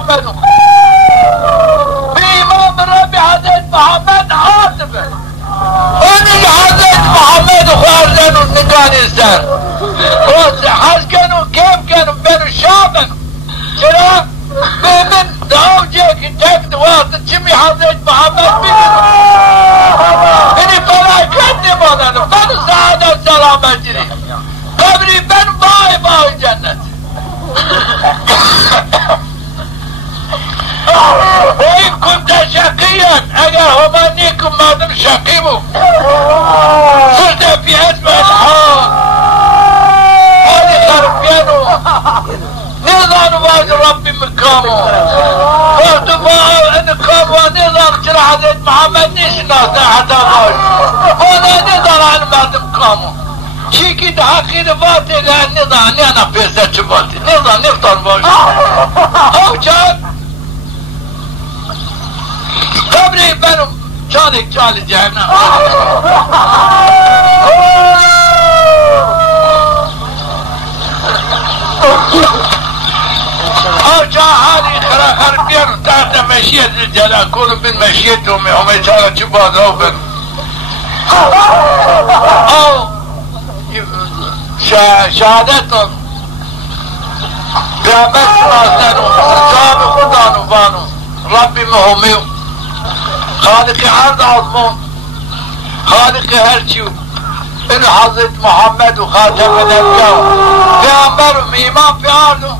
محمد بإمام ربي حضرت محمد عاطفة وني حضرت محمد وخارجين النقاني سر حج كانوا كيف كانوا بين الشعب ترى من دعوجك تكت واسط جمي حضرت محمد بني فلا يقدم هذا بنو سعادة والسلامة جري قبري بنو باي جنة وإن كنت شقيا أجا همانيكم ما دم شقيبو صرت في أسماء الحال هذه خربيانو نظام بعد ربي مقامه قلت ما نقام ونظام ترى حضرت محمد نشناس حتى غاش ولا نظام عن بعد مقامه شي كده حقيقة باتي لأن نظام أنا بيسا شباتي نظام نفطر باش أو جان قبري بنو جانك جال جهنم او جا حالي خربيان تحت مشيئة الجلال كل من مشيئتهم هم يجعلوا جبادوا بن او شهادتهم قامت راسنوا سجاب خدانوا بانوا ربي مهميو خالق عرض عظمون خالق هرشيو إن حضرت محمد وخاتم الأنبياء بأمر إمام في عرضه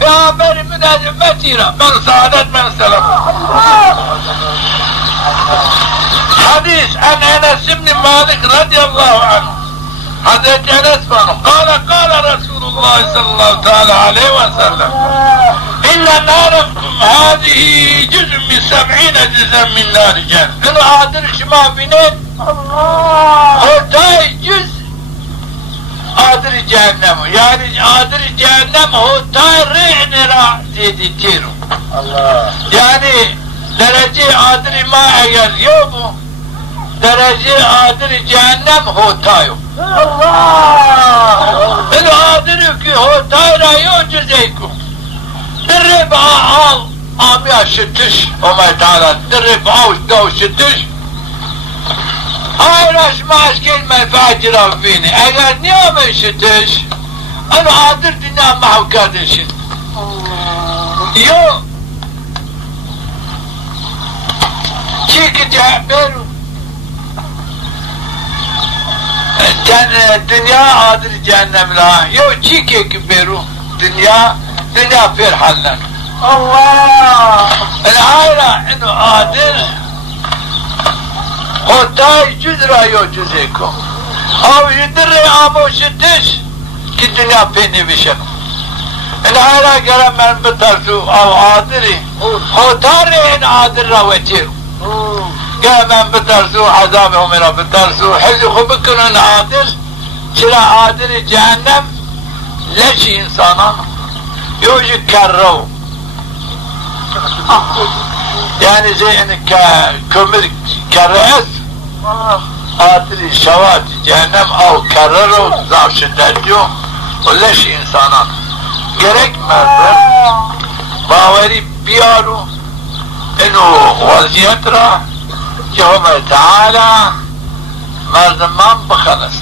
بأمر من المتيرة من سعادة من سلام حديث عن أنس بن مالك رضي الله عنه حضرت أنس قال رسول الله صلى الله تعالى عليه وسلم إن ناركم هذه جزء من 70 جزءا من نار جهنم إنه عادر شما بنين هو جزء عادر جهنم يعني عادر جهنم هو رعن را زيدي تيرو يعني درجة عادر ما اگر يومو درجة عادر جهنم هو تايو إنه عادر كي هو را يو جزيكو درب عال عامية شتش وما تعالى درب عاوش دو شتش هاي راش ماش كلمة فاجرة فيني اگر نيوم شتش انا عادر دنيا معو كادشن يو چيك جعبيرو الدنيا عادر جهنم لا يو چيك كبيرو دنيا فير حلن الله العائلة انه قادر خداي جزرا يو جزيكم او يدري عامو شدش كالدنيا بيني بشم العائلة قرم من بطرسو او قادري خداري ان قادر روتيرو قرم من بطرسو عذابهم من بطرسو حزو خبكن ان قادر شلا قادر جهنم ليش انسانا يوجد كرو يعني زي انك كمر كرأس قاتل شوات جهنم او كررو ضعف شدديو وليش انسانان gerek merder باوري بيارو انه وضعيت را يوم تعالى مردمان بخلص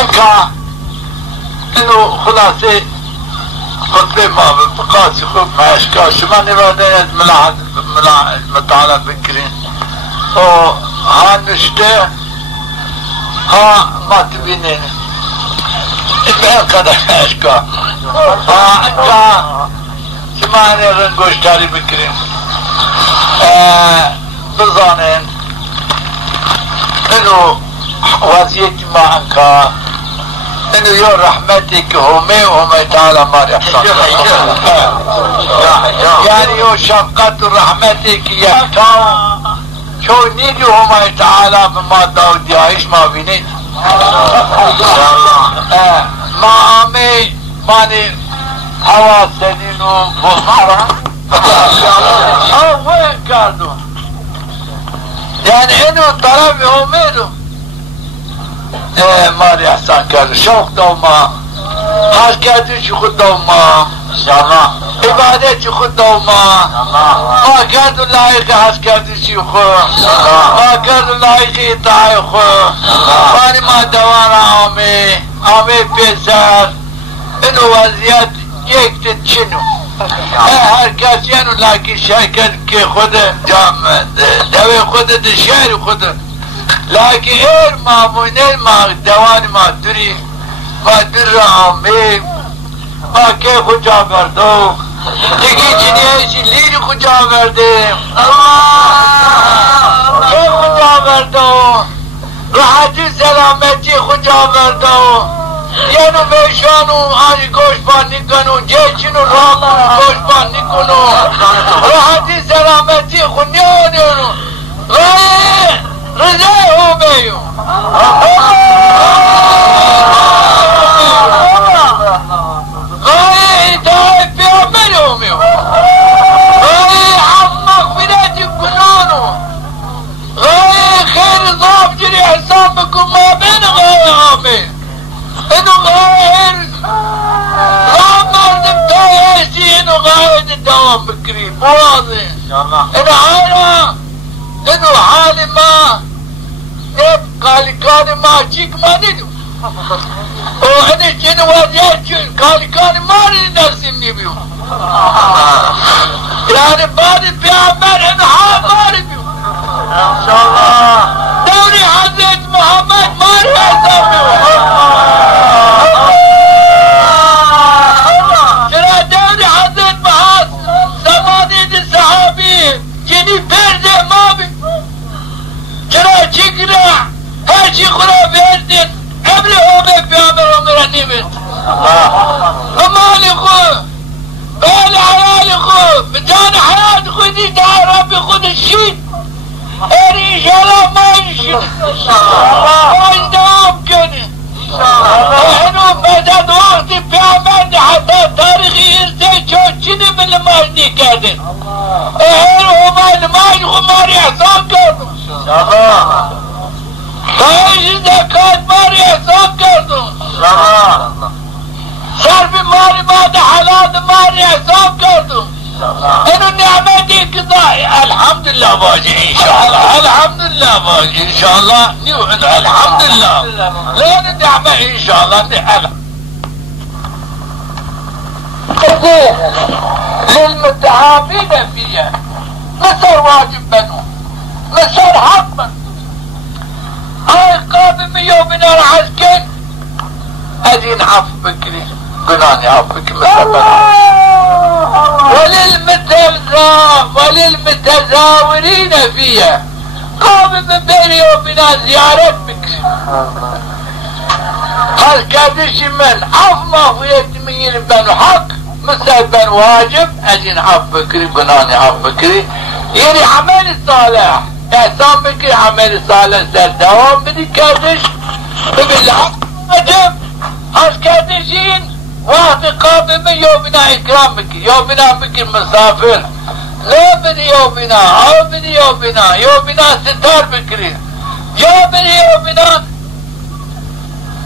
انكا انه خلاصه خطبه ما بقاسي خوب معشكا شما نبادين ملاحظ متعالى فكرين ها نشته ها ما تبينين اتبعي قدر معشكا ها انكا شما نرنقوش تاري فكرين بظانين انه وضعيتي ما انكا انه يو رحمتك همي وهمي تعالى ما يحصل يعني يو شفقت رحمتك يحتاو شو نيجي همي تعالى بما داود يعيش ما بينيت ما عمي ماني هوا سنين وبخارة وين كاردو يعني انه طلب هميلو ماري احسان كان شوق دوما حرکتش خدا ما عبادت خدا ما کرد لایق حرکتش خود ما کرد لایق اطاع خود وانی ما دوان آمه پیسر اینو وضعیت یک چنو هر کسی اینو لاکی شکر که خود دوی خود دشهر خود لاکی ایر مامونه ما دوان ما دوری ما دور را آمه ما که خجا بردو دیگه چنیهشی لیر خجا برده که خجا بردو راحتی سلامتی خجا بردو یعنی بیشانو آنی گوشبان نکنو جیچنو رامو گوشبان نکنو راحتی سلامتی خونیانو رضای او بیو غاية إداء في عملهم غاية عم مغفرات يكونونه غاية خير ضعف جري حسابكم ما بين غاية آمين إنه غاية غامر نبتاي هاشي إنه غاية الدوام بكري بواضح إنه حالي ما قالي كان ما جيك ما ندو وأنا جن واديات كان ماري نرسمني بيو يعني بعد في عمر أنا ماري بيو إن شاء الله دوري حضرت محمد ماري أسامي شرا دوري حضرت محمد زماني الصحابي جني فرده ما بي شرا جيكنا هاشي خرا فرده قبل همه پیامبر عمر نیمت مال خود بال حلال خود به جان حیات خودی در رب خود شید اری انشاءالله ما ایشید ما این دوام کنی اینو مدد وقتی پیامبر حتی تاریخی ارسه چوچینی من نماز نی کردن اینو همه نماز خماری احسان کردن خواهش زکات ماری احسان کردم صرف ماری ماده حلال ماری احسان کردم اینو نعمتی کدای الحمدلله باجی انشاءالله الحمدلله باجی انشاءالله نیوعد الحمدلله لین نعمه انشاءالله للمتعامين فيها نصر واجب بنو نصر حق بنو هاي قابل يوم من العسكر ادين عف بكري قناني عف بكري وللمتزاورين فيها قابل من بيني وبين زيارة بكري هل كادش من عف ما فيت من بنو حق مثل بن واجب ادين عف بكري قناني عف بكري يعني عمل الصالح احسان بكري عمل صالح سر دوام بدي كادش بالله عجب هاش كادشين وقت قابل من يومنا اكرام بكري يومنا بكري مسافر لا بدي يومنا او بدي يومنا ستار بكري يا بدي يومنا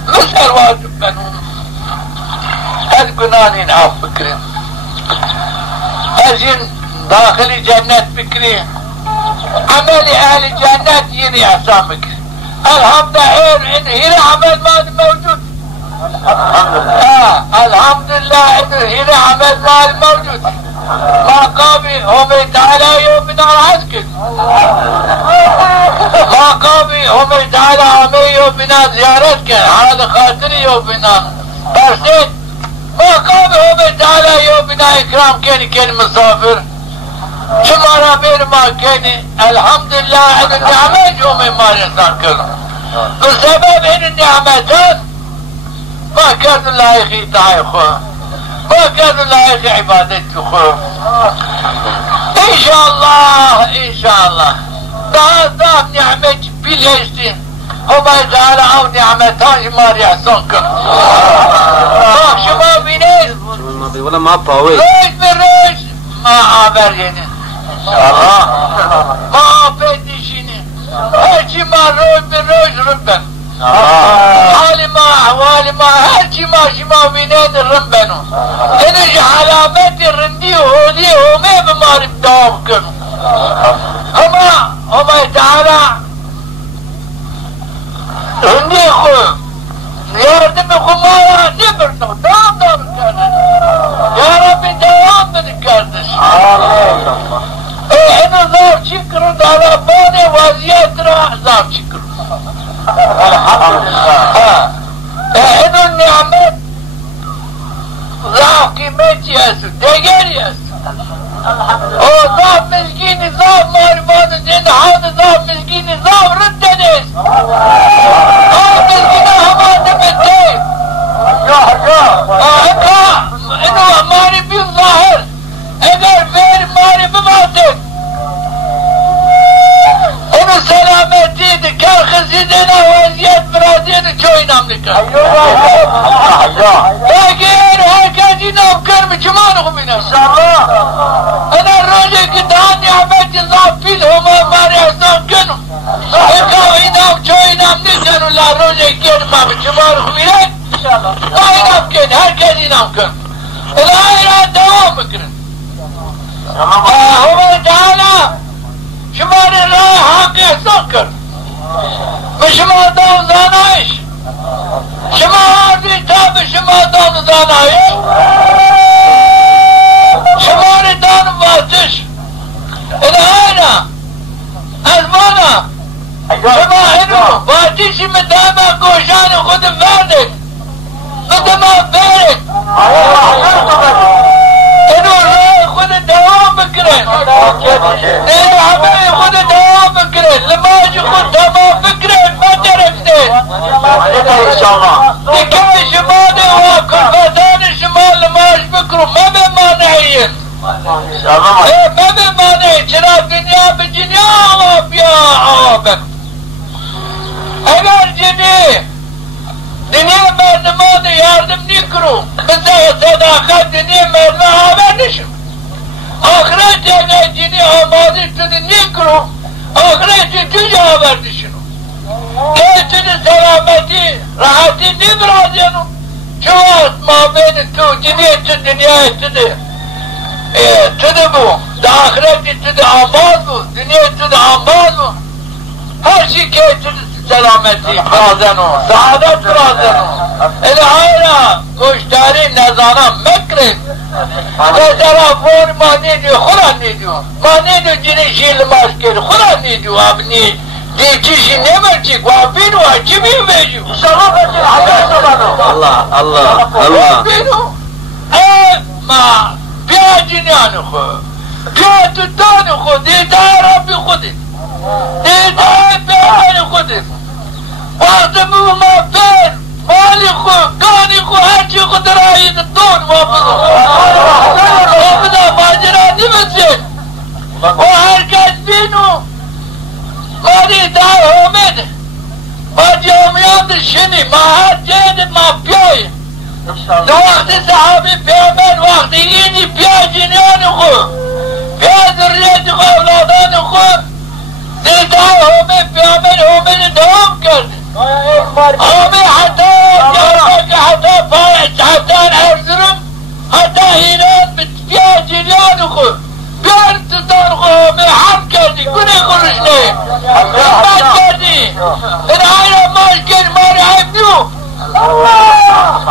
مش الواجب بنون القنانين عف بكري اجين داخل جنة بكري عمل اهل الجنة يني عصامك الحمد لله هنا عمل مال موجود الحمد لله هنا عمل مال موجود مقامي هم تعالى يومنا العسكر مقامي هم تعالى عمي يومنا زيارتك هذا خاطري يومنا برسيت مقامي هم تعالى يومنا اكرام كان مسافر شمارا بیر ما کنی الحمدلله این نعمت جو میں مارے انسان کرو بسبب این نعمتات ما كان لائق اطاعت خود ما كان لائق عبادت خود انشاءالله دام نعمت بیلشتین همه تعالی او نعمتان ماری احسان کن شما بینید روش به روش ما آور یعنی ما آفید نشینی هرچی ما روی به روی رو بن حال ما احوال ما هرچی ما شما بینید رم بنو اینش علامت رندی و هودی همه بماری دام کنو اما تعالی رندی خود یاردم خمارا نبرنو دام کردن یا ربی دوام بده کردش اینو زار چی کرو دالا بانه وضعیت را زار چی کرو اینو نعمت ضعف قیمتی هست دیگری هست ضعف مسکینی ضعف معرفات زنده حال ضعف مسکینی ضعف رده نیست مسکینی همه نبته اینو معرفی ظاهر اگر غیر معرفی باطن اینو سلامتی ده کار خزیدن وضعیت برازی ده چوی نام نکن اگر هر کسی نام کرم چمان خوبین انشاءالله انا روزه که دان نعمت ضعفیل همه ماری احسان کنم اکا اینام چوی نام نکن اللہ روزه که ما چمان خوبین انشاءالله اینام کن هر کسی نام کن اللہ ایران دوام بکرن همه تعالی شما راه حق احسان کرد به شما دام زانایش شما عرضی تا به شما دام زانایش شما دام واتش الهینا از مانا شما اینو واتشی مدامه گوشان خود وردید مدامه برید اینو راه خود دوام بکرن اینو همه خود دوام بکرن لماج خود دوام بکرن ما درکته دیگه شما ده و کلفتان شما لماج بکرو ما به مانعین ما به مانعین چرا دنیا به جنیا آواب یا آوابن اگر دنیا مردمان یاردم نکرو مثل صداقت دنیا مردمان آور نشم آخرت اگر جنی آماده شده نکرو آخرت توی آور نشنو که تد سلامتی راحتی نبرازنو چوات ما بین تو جنی تو دنیا تده بو دا آخرتی تده آماد بو دنیا تده آماد بو هر چی که تده سلامتی برازنو سعادت برازنو الهینا گوشتاری نزانا مکرین بسرا فور ما نیدیو خورا نیدیو ما نیدیو جنی شیل ماسکر خورا نیدیو اب نید دیچیشی نمرچی گوابینو اچی بیو بیجو شما بچه حقیق سبانو الله بینو ما بیا جنیانو خود بیا تتانو خود دیده ربی خودی دیده بیان خودی وقت مو ما بین مالی خود گانی خود هرچی خود رایی دون وابدا ماجرا نمسید و هر کس بینو مالی دار همید ما جامعیان دشنی ما هر جید ما بیایی دو وقت صحابی پیامن وقت اینی بیا جنیان خود بیا ذریت خود اولادان خود دیدار همید پیامن همید دوام کرد همه حتی ارزرم حتی ایران بیا جنیان خود بیار تدار خود همه حرم کردی کنه خورش نه رحمت کردی این ایران ماش کردی ماری حیب نیو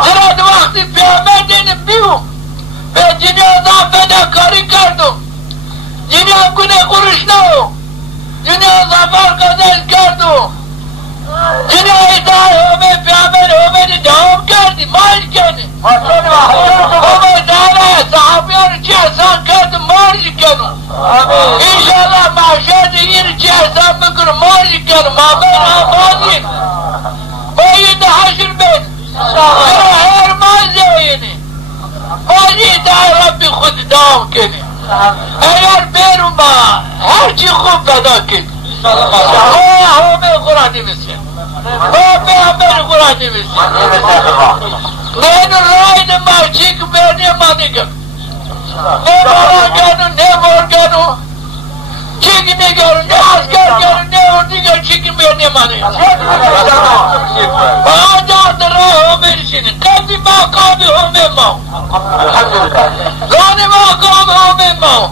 چرا دو وقتی پیامر دینه بیو به جنیان فداکاری کردم جنیان کنه خورش نه جنیان زفر قدر کردم جنیای دار همه پیامر همه دوام کردی مال کردی همه داره صحابیان چی احسان کردم مالی کردم انشاءالله معشاد این چی احسان بکنم مالی کردم ما بین آمازی باید حشر بین برا هر مازه اینی مالی دار ربی خود دوام کنی اگر بیرو ما هرچی خوب پیدا کنی همه قرآنی بسیم به همه قرآنی بسیم نه رای ما چیک بینی ما نگم نه مورگانو چیک نگرو نه اسکر گرو نه اردیگر چیک بینی ما نگم آجا در راه همه هاتشين قبل ما قابهم مما الحمد لله لاني ما قابهم مما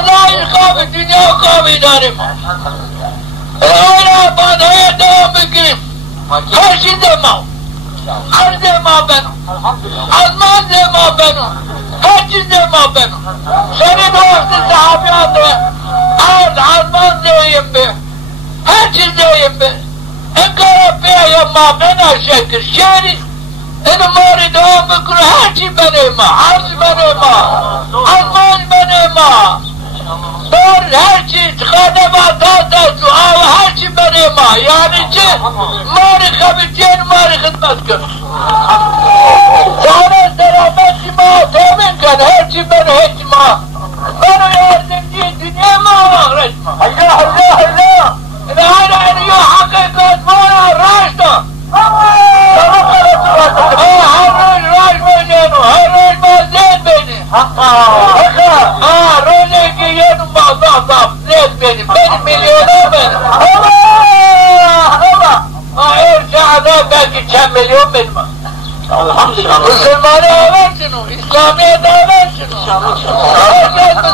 لا يقام الدنيا وقام دارما الأولى بعد هيدا بكريم هاشي دماغ عرض ما بنو عزمان زي ما بنو هاتشي زي ما بنو شرين وقت الصحابيات عرض عزمان زي يمبه هاتشي زي يمبه انقرب فيها يما بنا شكر شيري انه ماري دوام بكل هاتشي بنيما عرض بنيما عزمان بنيما دور هاتشي خدمات هاتشو او هاتشي بنيما يعني شي ماري خبتين ماري خدمتكن سارة سلامتي ما تامن كان هاتشي بني هاتشي ما بنو يردن دي دنيا ما واغرج ما الله الله الله الهانا انيو حقيقة مولا راشدة هالروج راج بينينو هالروج ما زين بيني روجي كيانو ما ضعضاف زين بيني مليونة بيني ارجع ذا باقي كم مليون من ما الحمد لله مسلماني هذا شنو اسلامية هذا شنو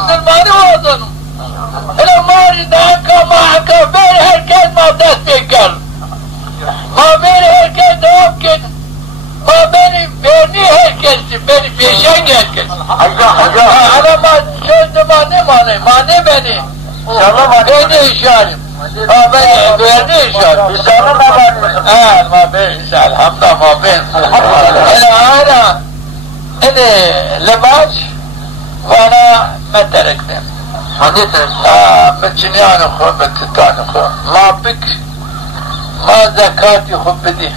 مسلماني وطنو الامار دانكا معك بين هالكاد ما دست بيكال ما بين هالكاد دوام كده ما بيني هالكاد بيني بيشاني هالكاد انا ما شد ماني بيني بيني اشاري ما بيني اشاري ما بين الحمد لله ما بين انا لباس وانا ما تركت مجنيان اخو متتان اخو ما بك ما زكاتي خو بدي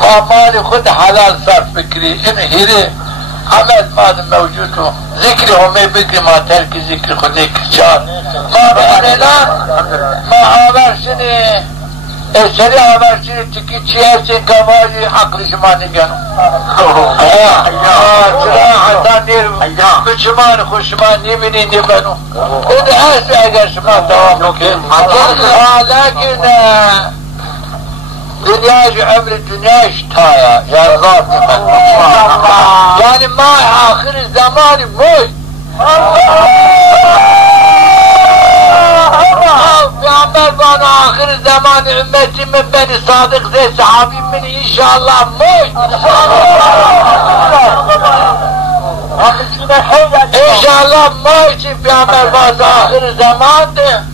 ما مالي خد حلال صار فكري ان هيري عمل ما موجود ذكري همي بكري ما ترك ذكري خديك شار ما بأننا ما عبرشني الشريعة عبرشني تكي تشيرسي كمالي عقل شماني كانوا صراحة نير بشمان خشمان يمني نبنو إذا هسه اگر شما دوام لكن دنياش عمر الدنياش تايا يا ذاتي من يعني ما آخر الزمان موت في عمر بانا آخر الزمان امتي من بني صادق زي صحابي مني ان شاء الله موت ان شاء الله موت في عمر بانا آخر الزمان ده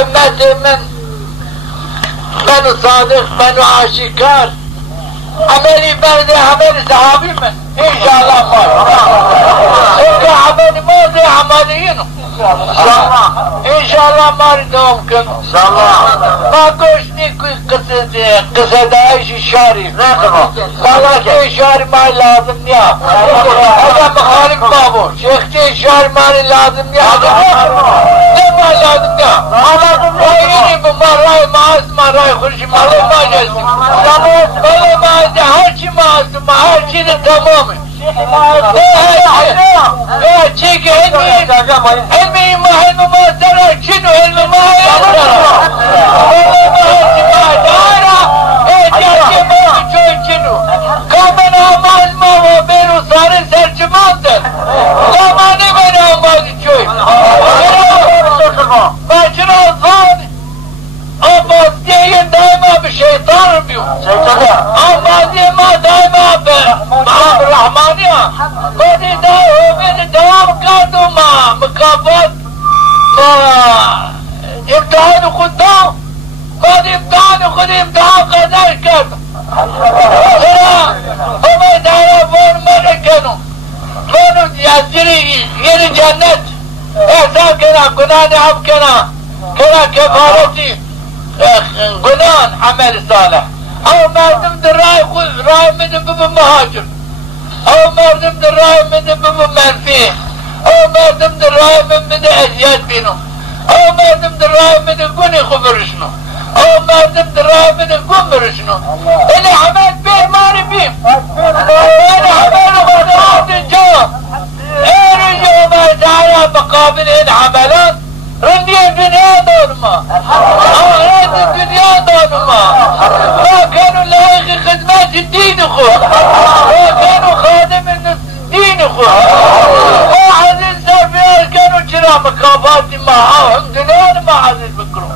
امتي من بنو صادق بنو عاشقار عملي بلدي عملي صحابي من ان شاء الله موت انك عملي موت زي عمليينه ان شاء الله ما ردهم كنو ان شاء الله ما قوشني قصة داعش الشاري والله كي شاري ما لازم نيا هذا مخالف بابو شيختي الشاري ما لازم نيا ما لازم نيا ويني بمراي ما اسمع راي خرشي ما جلسي والله ما ادري هرشي ما اسمع هرشي تمامي لا تشيك علمي ما ترى شنو علمي ما يقدر والله ما هاتي ما دارا جاتي ما تشوي شنو كمان امان ما هو بينو صار سرجمان در لا ما نبنى امان تشوي ما شنو ظاني أمازدين دائما بشيطان بيو أمازدين ما دائما مع الرحمانية بدي دائما دوام كادو مع مكافات ما امتحان خدام بدي امتحان خد امتحان قدر كادو هما دائما مرة كانوا يسري يري جنة احسان كنا قنان عب كنا كفارتي قنان عمل صالح او مردم راي من باب مهاجر او مردم راي من باب منفي او مردم راي من ازياد بينو او مردم راي من قني خبرشنو او مردم راي من قمرشنو الى عمل بيه ماري بيه الى عمل غدوات الجو ارجو ما تعالى مقابل العملات رندي الدنيا دورما رند الدنيا دورما ما كانوا لايقي خدمات الدين اخوه، كانوا خادم الدين اخوه. واحد انسان فيها كانوا كرام مكافات معاهم دلال ما عاد يذكروا.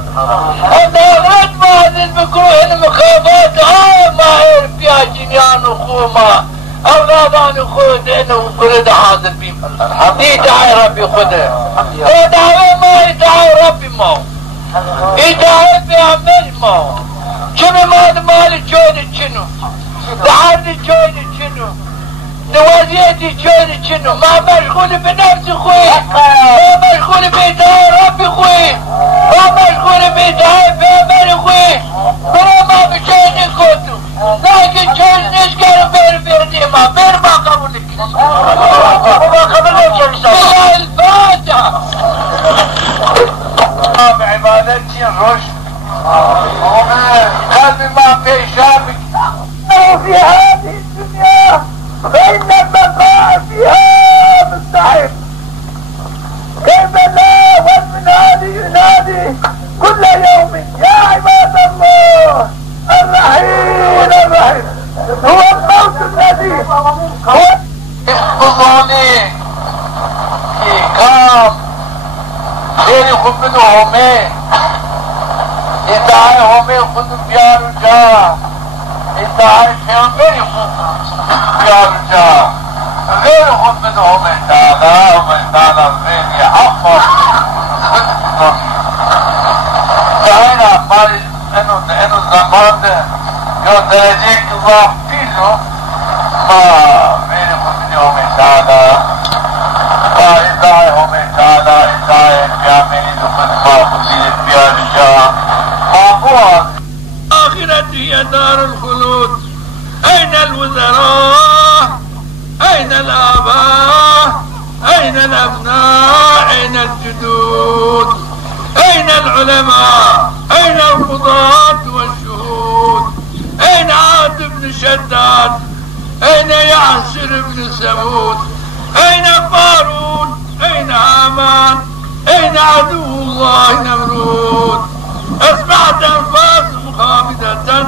الدولات ما عاد يذكروا ان مكافات ما يعرف فيها جنيان اخوه ما اولادان اخوه انه ولد حاضر بيهم. يدعي ربي خذه. يدعي ما يدعي ربي ما يدعي بيعمل ما شنو مال جويني شنو لعرضي جويني شنو لوزيتي جويني شنو ما مشغول بنفس خوي ما مشغول بيدعي ربي خوي ما مشغول بيدعي بيعمل خوي بلا ما بشيني كنتو لكن جويني نشكر بير ما بير ما قبولك ما قبولك بالله الفاتحة بعبادتي الرشد قلبي ما في شابك في هذه الدنيا فإن البقاء فيها مستحيل. كيف لا والمنادي ينادي كل يوم يا عباد الله الرحيم الرحيم هو الموت الذي هو يحفظوني في كام خير يخبنهم ادعای ہمیں خود پیار جا ادعای پیغمبر خود پیار جا غیر خود من ہمیں تعالی غیر عفو تعالی مال انو زمان جو درجه کی اللہ پیلو ما غیر خود من ہمیں تعالی ادعای ہمیں تعالی ادعای پیغمبر خود ما خود پیار جا الآخرة هي دار الخلود. أين الوزراء؟ أين الآباء؟ أين الأبناء؟ أين الجدود؟ أين العلماء؟ أين القضاة والشهود؟ أين عاد بن شداد؟ أين يعسر بن ثمود؟ أين قارون؟ أين هامان؟ أين عدو الله نمرود؟ أسمعت أنفاس خامدة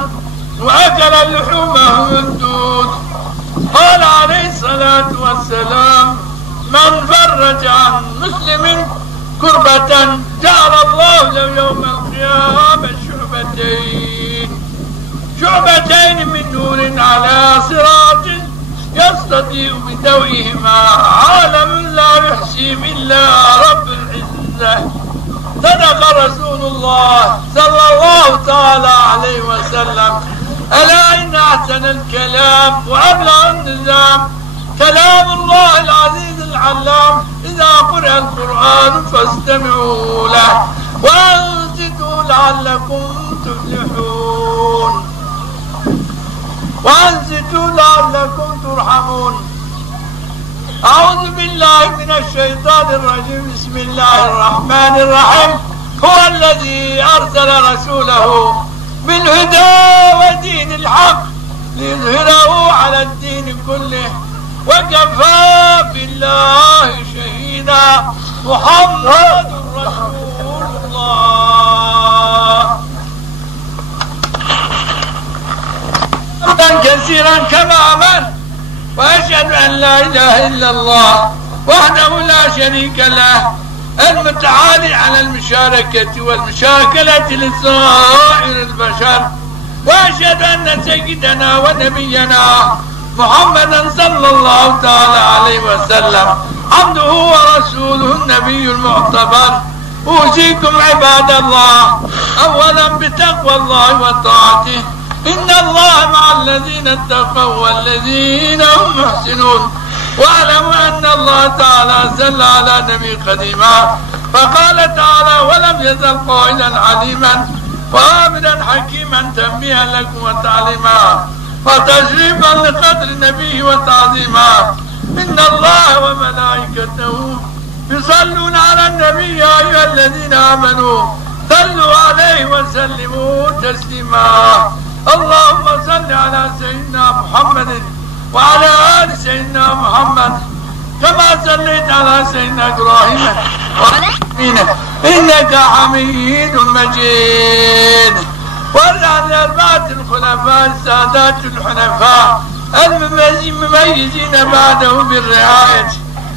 وأكل اللحوم ممدود. قال عليه الصلاة والسلام من فرج عن مسلم كربة جعل الله له يوم القيامة شعبتين من نور على صراط يستضيء بضوئهما عالم لا يحصيهم إلا رب العزة. صدق رسول الله صلى الله تعالى عليه وسلم. ألا إن أحسن الكلام وأبلغ النظام كلام الله العزيز العلام. إذا قرأ القرآن فاستمعوا له وأنصتوا لعلكم تفلحون وأنصتوا لعلكم ترحمون. أعوذ بالله من الشيطان الرجيم. بسم الله الرحمن الرحيم. هو الذي أرسل رسوله بالهدى ودين الحق ليظهره على الدين كله وكفى بالله شهيدا. محمد رسول الله. حمدا كثيرا كما أمر وأشهد أن لا إله إلا الله وحده لا شريك له المتعالي على المشاركة والمشاكلة لسائر البشر. وأشهد أن سيدنا ونبينا محمدا صلى الله تعالى عليه وسلم عبده ورسوله النبي المعتبر. أوصيكم عباد الله أولا بتقوى الله وطاعته. إن الله مع الذين اتقوا والذين هم محسنون. واعلموا أن الله تعالى صلى على نبي قديما فقال تعالى ولم يزل قائلا عليما وآمرا حكيما تنبيها لكم وتعليما وتشريفا لقدر نبيه وتعظيما. إن الله وملائكته يصلون على النبي يا أيها الذين آمنوا صلوا عليه وسلموا تسليما. اللهم صل على سيدنا محمد وعلى آل سيدنا محمد كما صليت على سيدنا إبراهيم إنك حميد مجيد. وارض عن الأربعة الخلفاء السادات الحنفاء المميزين بعده بالرعاية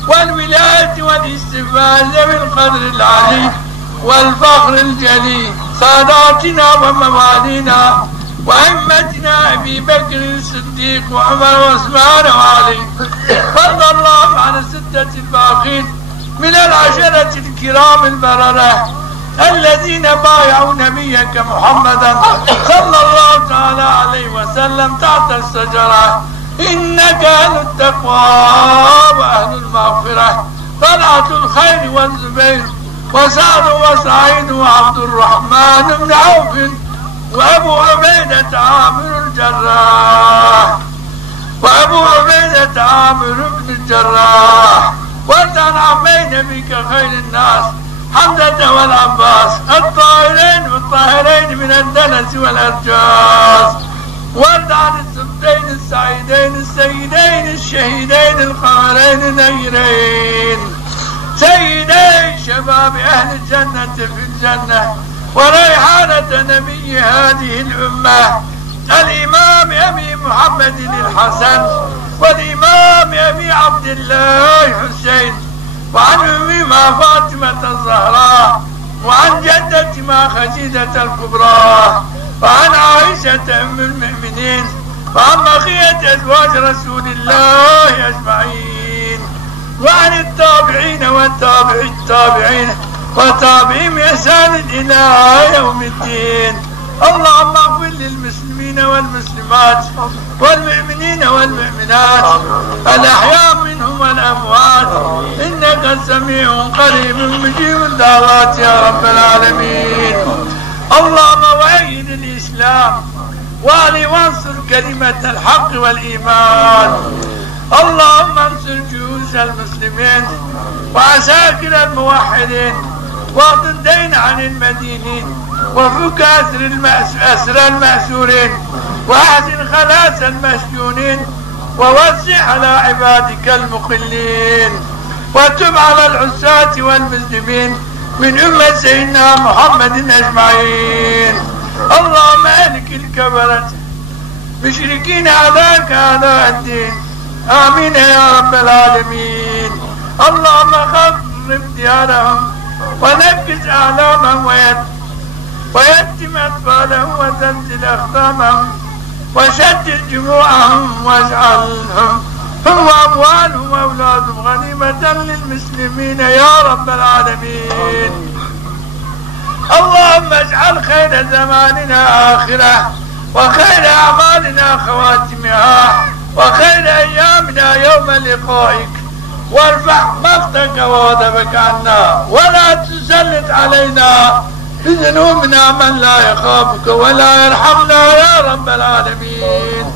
والولاية والاستفادة بالقدر العلي والفخر الجليل، ساداتنا وموالينا وأئمتنا أبي بكر الصديق وعمر وعثمان وعلي، رضي الله عن الستة الباقين من العشرة الكرام البررة الذين بايعوا نبيك محمدا صلى الله تعالى عليه وسلم تحت الشجرة. إنك أهل التقوى وأهل المغفرة، طلعة الخير والزبير وسعد وسعيد وعبد الرحمن بن عوف وأبو عبيدة عامر الجراح بن الجراح، وأنت عن عمي نبيك خير الناس حمزة والعباس الطاهرين من الدنس والأرجاس، وارض عن السبتين السعيدين السيدين الشهيدين القمرين النيرين سيدي شباب أهل الجنة في الجنة وريحانة نبي هذه الأمة الإمام أبي محمد الحسن والإمام أبي عبد الله حسين، وعن أمهما فاطمة الزهراء، وعن جدتهما خديجة الكبرى، وعن عائشة أم المؤمنين، وعن بقية أزواج رسول الله أجمعين، وعن التابعين والتابع التابعين وتابعين بإحسان إلى يوم الدين. اللهم اغفر للمسلمين والمسلمات والمؤمنين والمؤمنات الأحياء منهم والأموات، إنك سميع قريب مجيب الدعوات يا رب العالمين. اللهم وأيد الإسلام وانصر كلمة الحق والإيمان. اللهم انصر جيوش المسلمين وعساكر الموحدين، واقض الدين عن المدينين، وفك أسر المأسورين، وأحسن خلاص المسجونين، ووسع على عبادك المقلين، وتب على العساة والمسلمين من أمة سيدنا محمد أجمعين. اللهم أهلك الكفرة مشركين أعداءك أعداء الدين، آمين يا رب العالمين. اللهم خرب ديارهم ونكس أعلامهم ويتم أطفالهم وزلزل أخطامهم وشتت جموعهم واجعلهم هم وأموالهم وأولادهم غنيمة للمسلمين يا رب العالمين. اللهم اجعل خير زماننا آخرة، وخير أعمالنا خواتمها، وخير أيامنا يوم لقائك، وارفع مقتك وغضبك عنا، ولا تسلط علينا بذنوبنا من لا يخافك ولا يرحمنا يا رب العالمين.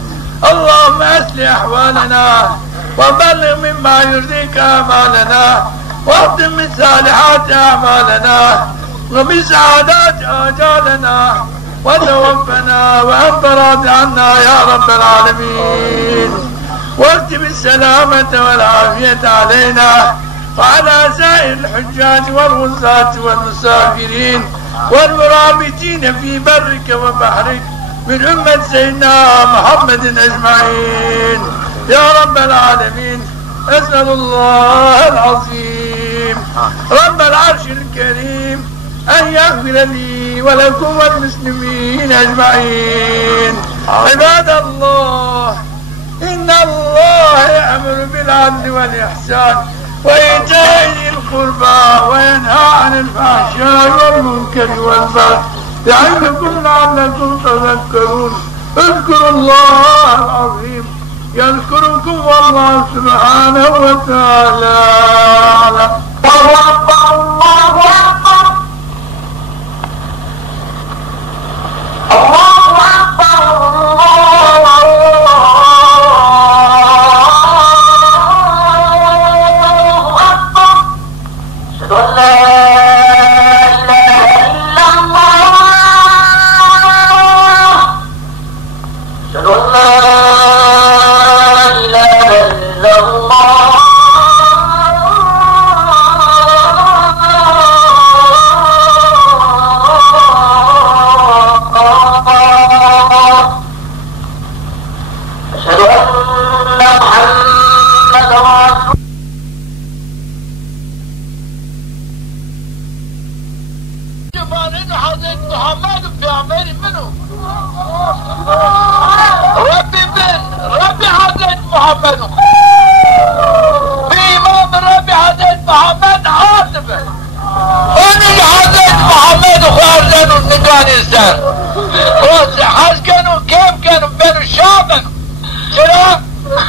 اللهم أصلح أحوالنا وبلغ مما يرضيك آمالنا، واختم من صالحات أعمالنا وبسعادات آجالنا، وتوفنا وأنت راض عنا يا رب العالمين، واكتب السلامة والعافية علينا وعلى سائر الحجاج والغزاة والمسافرين والمرابطين في برك وبحرك من أمة سيدنا محمد أجمعين يا رب العالمين. أسأل الله العظيم رب العرش الكريم أن يغفر لي ولكم والمسلمين أجمعين. عباد الله، إن الله يأمر بالعدل والإحسان وإيتاء ذي القربى وينهى عن الفحشاء والمنكر والبغي يعظكم لعلكم تذكرون. اذكروا الله العظيم يذكركم والله سبحانه وتعالى أعلم. الله أكبر الله أكبر الله أكبر. محمد پیامبر منو ربي من ربي حضرت محمد بإمام ربي حضرت محمد عاطفة وني حضرت محمد خارجن ونقان إنسان حج كانوا كيف كانوا بين الشعب ترى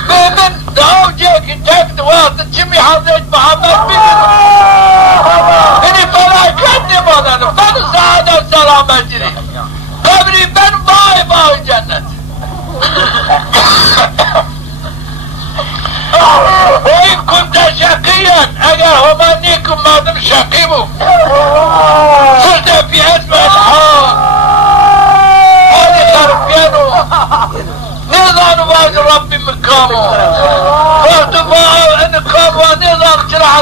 بمن دعو جيك تكت واطن جمي حضرت محمد بمن إني فلا كدم هذا فلا سعادة والسلامة جري قبري بن باي باي جنة وإن كنت شقيا أجل همانيكم ما دم شقيبه صرت في أسماء الحال هذه خرفيانه نظام واجه ربي مقامه فارتفاعه ان قاموا نظام شرح